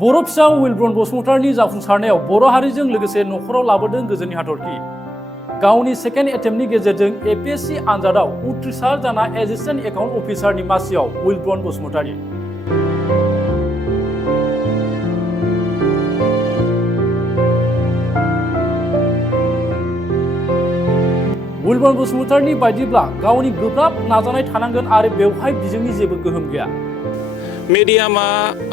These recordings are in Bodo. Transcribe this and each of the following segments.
बर' फिसा उइलब बसुमतारिनि जाफुंसारनायाव बर' हारिजों लोगोसे न'खराव लाबोदों गोजोननि हाथरखि। गावनि सेकेन्ड एटेम्पटनि गेजेरजों APSC आनजादाव उथ्रिसार जाना एसिस्टेन्ट एकाउन्ट अफिसारनि मासियाव उइलब बसुमतारि। उइलब बसुमतारिनि बायदिब्ला गावनि गोब्राब नाजानाय थानांगोन आरो बेवहाय बिजोंनि जेबो गोहोम गैया। मिडियामा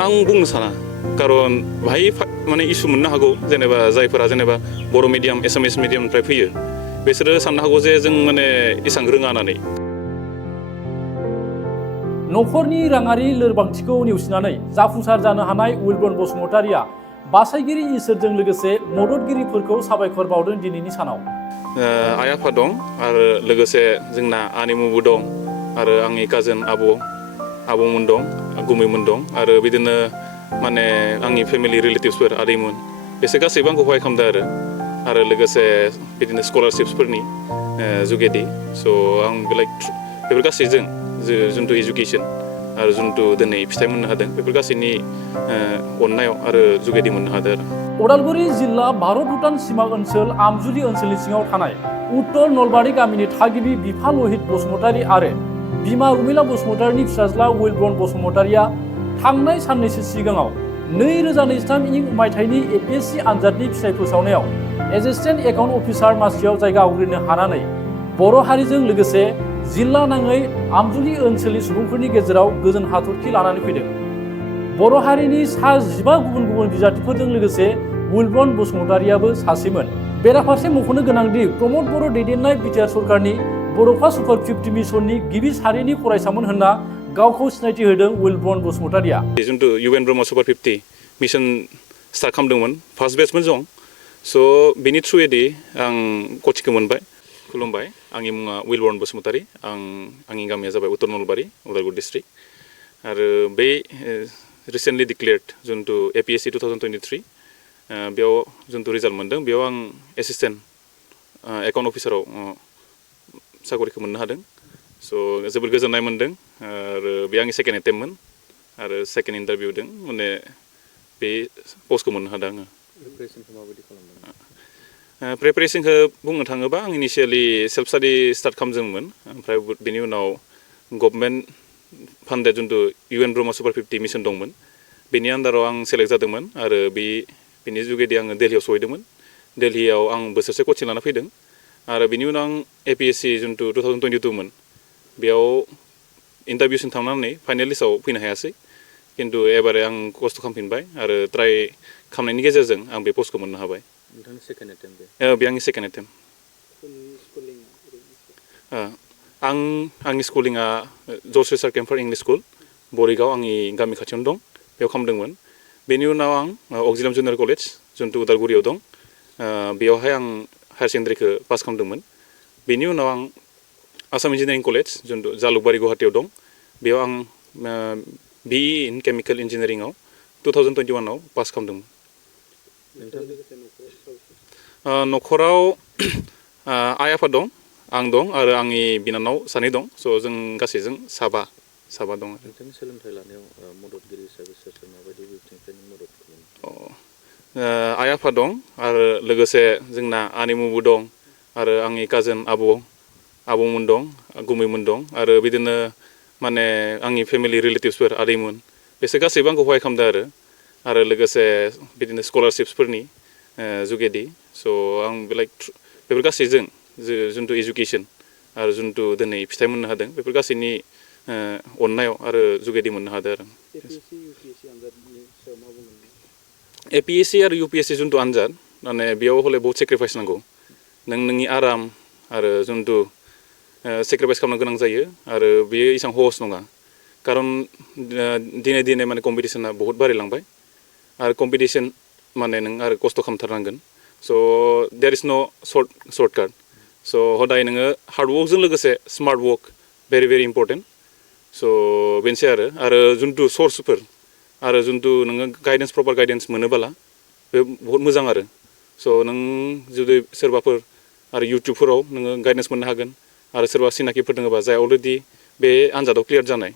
आं बुंनो साना कारन भाई माने इसु मोननो हागौ जेनेबा जायफोरा जेनेबा बर' मिडियाम एसामिस मिडियामनिफ्राय फैयो बिसोरो साननो हागौ जे जों माने एसां रोङा होननानै। न'खरनि राङारि लोरबांथिखौ नेवसिनानै जाफुंसार जानो हानाय उइलब बसुमतारिया बासायगिरि इसोरजों लोगोसे मददगिरिफोरखौ साबायखर बावदों दिनैनि सानाव। आइ आफा दं आरो लोगोसे जोंना आनैमुबो दं आरो आंनि काजिन आबौमोन दं गुमैमोन दं आरो बिदिनो माने आंनि फेमिलि रिलेटिभसफोर आदैमोन बिसोर गासैबो आंखौ सहाय खालामदों आरो लोगोसे बिदिनो स्कलारशिप्सफोरनि जुगेदि स' आं लाइक बेफोर गासैजों जुनथु इडुकेसन आरो जुनथु दिनै फिथाइ मोननो हादों बेफोर गासैनि अननायाव आरो जुगेदि मोननो हादों आरो। उदालगुरि जिल्ला भारत भुटान सीमा ओनसोल आमजुलि ओनसोलनि सिङाव थानाय उत्तर नलबारि गामिनि थागिबि बिफा लहित बसुमतारि आरो बिमा उर्मिला बसुमतारिनि फिसाज्ला उइलब बसुमतारिया थांनाय साननैसो सिगाङाव 2023 मायथाइनि APSC आनजादनि फिथाइ फोसावनायाव एसिस्टेन्ट एकाउन्ट अफिसार मासियाव जायगा आवग्रिनो हानानै बर' हारिजों लोगोसे जिल्ला नाङै आमजुलि ओनसोलनि सुबुंफोरनि गेजेराव गोजोन हाथरखि लानानै फैदों। बर' हारिनि सा 15 गुबुन बिजाथिफोरजों लोगोसे उइलब बसुमतारियाबो सासेमोन। बेराफारसे मख'नो गोनांदि प्रमद बर' दैदेननाय बिटिआर सरकारनि बर'फा सुपार 50 मिशननि गिबि सारिनि फरायसामोन होनना गावखौ सिनायथि होदों उइलब बसुमतारिया। जुनथु UN Brahma super 50 mission start खालामदोंमोन फार्स्ट बेचमोन जों स' बेनि थ्रुयैदि आं कचिंखौ मोनबाय खुलुमबाय। आंनि मुङा उइलब बसुमतारि आंनि गामिया जाबाय उत्तर नलबारि उदालगुरि डिस्ट्रिक्ट आरो बे रिसेन्टलि डिक्लेयार्ड जुनथु APSC 2023 बेयाव जुनथु रिजाल्ट मोनदों बेयाव आं एसिस्टेन्ट एकाउन्ट अफिसाराव साकरिखौ मोननो हादों स' जोबोद गोजोननाय मोनदों आरो बे आंनि सेकेन्ड एटेम्पमोन आरो सेकेन्ड इन्टारभिउ दं माने बे पस्टखौ मोननो हादों आङो। प्रिपेरेसनखौ बुंनो थाङोबा आं इनिशियेलि सेल्फ स्टाडि स्टार्ट खालामदोंमोन ओमफ्राय बेनि उनाव गभर्नमेन्ट फान्डेड जुनथु UN ब्रह्म सुपार 50 मिशन दंमोन बेनि आन्दाराव आं सेलेक्ट जादोंमोन आरो बेनि जुगेदि आङो दिल्लीयाव सहैदोंमोन। दिल्लीयाव आं बोसोरसे कचिं लाना फैदों आरो बेनि उनाव आं APSC जुनथु 2022 मोन बेयाव इन्टारभिउसिम थांनानै फाइनेल लिस्टआव फैनो हायासै खिन्थु एबारे आं खस्थ' खालामफिनबाय आरो ट्राइ खालामनायनि गेजेरजों आं बे पस्टखौ मोननो हाबाय। बे आंनि सेकेन्ड एटेम्प। आंनि स्कुलिंआ George research camp for English school बरिगाव आंनि गामि खाथियावनो दं बेयाव खालामदोंमोन। बेनि उनाव आं अक्जिलियाम जुनियर कलेज जुनथु उदालगुरियाव दं बेयावहाय आं हायार सेकेन्डारिखौ पास खालामदोंमोन। बेनि उनाव आं आसाम इन्जिनियारिं कलेज जुनथु जालुकबारि गुवाहाटीयाव दं बेयाव आं BE इन केमिकेल इन्जिनियारिंआव 2021आव पास खालामदोंमोन। न'खराव आइ आफा दं आं दं आरो आंनि बिनानाव सानै दं स' जों गासैजों साबा दं। नोंथांनि सोलोंथाइ लानायाव मददगिरि हिसाबै सोर माबायदि बिथिंनिफ्राय मदद खालामो? आइ आफा दं आरो लोगोसे जोंना आनैमुबो दं आरो आंनि काजिन आबौमोन दं गुमैमोन दं आरो बिदिनो माने आंनि फेमिलि रिलेटिभसफोर आदैमोन बिसोर गासैबो आंखौ सहाय खालामदों आरो लोगोसे बिदिनो स्कलारशिप्सफोरनि जुगेदि स' आं लाइक बेफोर गासैजों जुनथु इडुकेसन आरो जुनथु दिनै फिथाइ मोननो हादों बेफोर गासैनि अननायाव आरो जुगेदि मोननो हादों आरो। APSC आरो UPSC जुनथु आनजाद माने बेयाव हले बहुत सेक्रिफाइस नांगौ नोंनि आराम आरो जुनथु सेक्रिफाइस खालामनो गोनां जायो आरो बेयो एसेबां सहस नङा कारन दिनै माने कम्पिटिसना बहुत बारायलांबाय आरो कम्पिटिसन माने नों आरो खस्थ' खालामथारनांगोन स' देयर इज न' सर्टकाट स' हदाय नोङो हार्डवर्कजों लोगोसे स्मार्ट वर्क भेरि इम्पर्टेन्ट स' बेनोसै आरो जुनथु सर्सफोर आरो जुनथु नोङो गाइडेन्स प्रपार गाइडेन्स मोनोबोला बे बहुत मोजां आरो स' नों जुदि सोरबाफोर आरो इउटुबफोराव नोङो गाइडेन्स मोननो हागोन आरो सोरबा सिनाकिफोर दङबा जाय अलरेडि बे आनजादाव क्लियार जानाय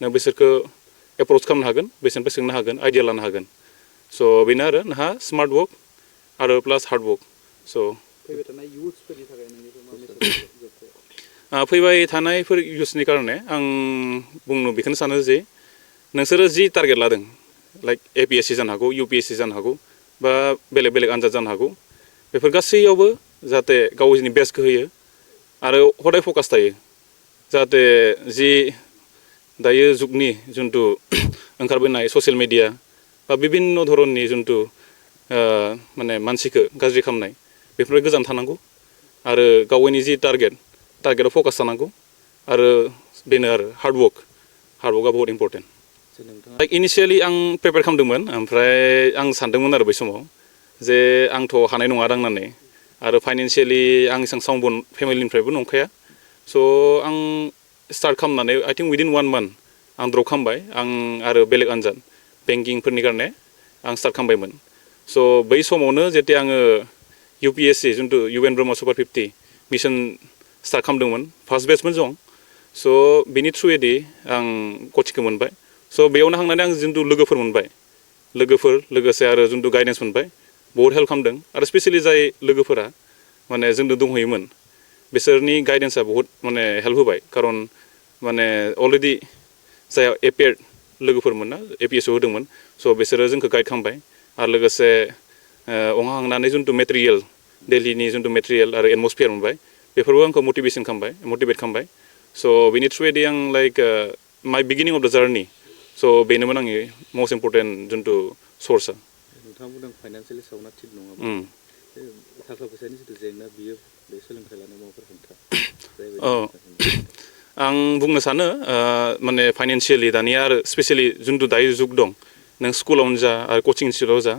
नों बिसोरखौ एप्रच खालामनो हागोन बिसोरनिफ्राय सोंनो हागोन आइडिया लानो हागोन स' बेनो आरो नोंहा स्मार्ट वर्क आरो प्लास हार्ड वर्क स' फैबाय थानाय इयुथ्सफोरनि थाखाय नोंनिफ्राय मा मेसेज फैबाय थानायफोर इउथ्सनि कारणे आं बुंनो बेखौनो सानो जे नोंसोरो जि टारगेट लादों लाइक APSC जानो हागौ UPSC जानो हागौ बा बेलेग बेलेग आनजाद जानो हागौ बेफोर गासैयावबो जाहाथे गावनि बेस्टखौ होयो आरो हदाय फकास थायो जाहाथे जि दायो जुगनि जिथु ओंखारबोनाय ससियेल मिडिया बा बिभिन्न धरननि जिथु माने मानसिखौ गाज्रि खालामनाय बेफोरनिफ्राय गोजान थानांगौ आरो गावनि जि टारगेटआव फकास थानांगौ आरो बेनो आरो हार्डवर्कआ बहुत इम्पर्टेन्ट लाइक इनिशियेलि आं प्रिपेयार खालामदोंमोन ओमफ्राय आं सानदोंमोन आरो बै समाव जे आंथ' हानाय नङा दांनानै आरो फाइनेन्सियेलि आं एसेबां साउन्ड फेमिलिनिफ्रायबो नंखाया स' आं स्टार्ट खालामनानै आइ थिंक उइदिन 1 month आं ड्रप खालामबाय आं आरो बेलेग आनजाद बेंकिंफोरनि कारणे आं स्टार्ट खालामबायमोन स' बै समावनो जेते आङो UPSC जिथु UN Brahma super 50 mission start खालामदोंमोन फार्स्ट बेचमोन जों स' बेनि थ्रुयैदि आं कचिंखौ मोनबाय स' बेयावनो थांनानै आं जिथु लोगोफोर मोनबाय लोगोसे आरो जिथु गाइडेन्स मोनबाय बहुत हेल्प खालामदों आरो स्पेसियेलि जाय लोगोफोरा माने जोंनो दंहैयोमोन बिसोरनि गाइडेन्सआ बहुत माने हेल्प होबाय खारन माने अलरेडि जाय एपेयार्ड लोगोफोरमोन ना APSC होदोंमोन स' बिसोरो जोंखौ गाइड खालामबाय आरो लोगोसे अहा थांनानै जिथु मेटेरियेल दिल्लीनि जिथु मेटेरियेल आरो एटमस्फियार मोनबाय बेफोरबो आंखौ मटिभेट खालामबाय स' बेनि थ्रुयैदि आं लाइक माइ बिगिनिं अफ द जार्नि स' बेनोमोन आंनि मस्ट इम्पर्टेन्ट जिथु सर्सआ नोंथाङा बुंदों फाइनान्सियेलि साउन्डआ थिग नङा थाखा फैसानि जिथु जेंना बियो बे सोलोंथाइ लानायाव माबाफोर हेंथा आं बुंनो सानो माने फाइनेन्सियेलि दानिया आरो स्पेसियेलि जिथु दायो जुग दं नों स्कुलावनो जा आरो कचिं इनस्टिटिउटआव जा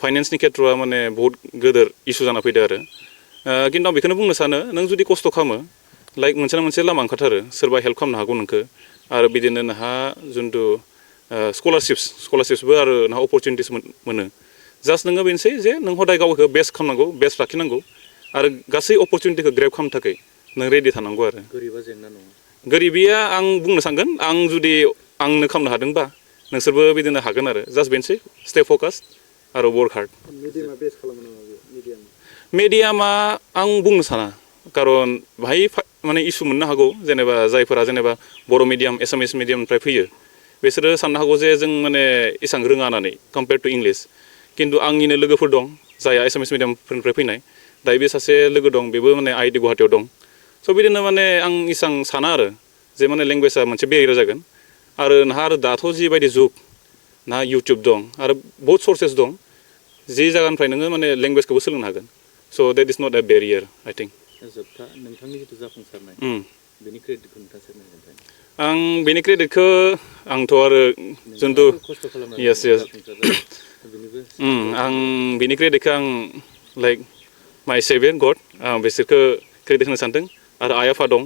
फाइनेन्सनि खेथ्रआ माने बहुत गोदोर इस्यु जाना फैदो आरो खिन्थु आं बेखौनो बुंनो सानो नों जुदि खस्थ' खालामो लाइक मोनसे ना मोनसे लामा ओंखारथारो सोरबा हेल्प खालामनो हागौ नोंखौ आरो बिदिनो नोंहा जिथु स्कलारशिप्सबो आरो नोंहा अपरचुनिटिस मोनो जास्ट नोङो बेनोसै जे नों हदाय गावखौ बेस्ट खालामनांगौ बेस्ट लाखिनांगौ आरो गासै अपरचुनिटिखौ ग्रेब खालामनो थाखाय नों रेडि थानांगौ आरो गोरिबा जेंना नङा गोरिबिया आं बुंनो सानगोन आं जुदि आंनो खालामनो हादोंबा नोंसोरबो बिदिनो हागोन आरो जास्ट बेनोसै स्टे फकास आरो वर्क हार्ड मिडियामा बेस खालामो नामा बे मिडियामा आं बुंनो साना खारन बाहाय माने इसु मोननो हागौ जेनेबा जायफोरा जेनेबा बर' मिडियाम एसामिस मिडियामनिफ्राय फैयो बिसोरो साननो हागौ जे जों माने एसेबां रोङा होननानै कम्पेयार टु इंलिस खिन्थु आंनिनो लोगोफोर दं जायहा एसामिस मिडियामफोरनिफ्राय फैनाय दायो बे सासे लोगो दं बेबो माने IIT गुवाहाटीयाव दं स' बिदिनो माने आं एसेबां साना आरो जे माने लेंगुवेजआ मोनसे बेरियार जागोन आरो नोंहा आरो दाथ' जिबायदि जुग ना इउटुब दं आरो बहुत सर्सेस दं जि जायगानिफ्राय नोङो माने लेंगुवेजखौबो सोलोंनो हागोन स' that is not a barrier I think जोबथा नोंथांनि जिथु जाफुंसारनाय बेनि क्रेडिटखौ नोंथाङा सोरनो होगोन आं बेनि क्रेडिटखौ आंथ' आरो जिथु खस्थ' खालामनानै येस आं बेनि क्रेडिटखौ आं लाइक माइ सेभियर गड आं बिसोरखौ क्रेडिट होनो सानदों आरो आइ आफा दं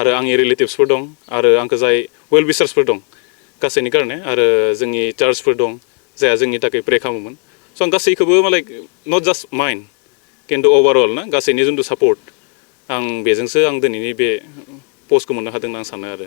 आरो आंनि रिलेटिभ्सफोर दं आरो आंखौ जाय वेल विशार्सफोर दं गासैनि कारणे आरो जोंनि चार्चफोर दं जायहा जोंनि थाखाय प्रे खालामोमोन स' आं गासैखौबो लाइक नट जास्ट माइन खिन्थु अभारअल ना गासैनि जिथु सापर्ट आं बेजोंसो आं दिनैनि बे पस्टखौ मोननो हादों होनना आं सानो आरो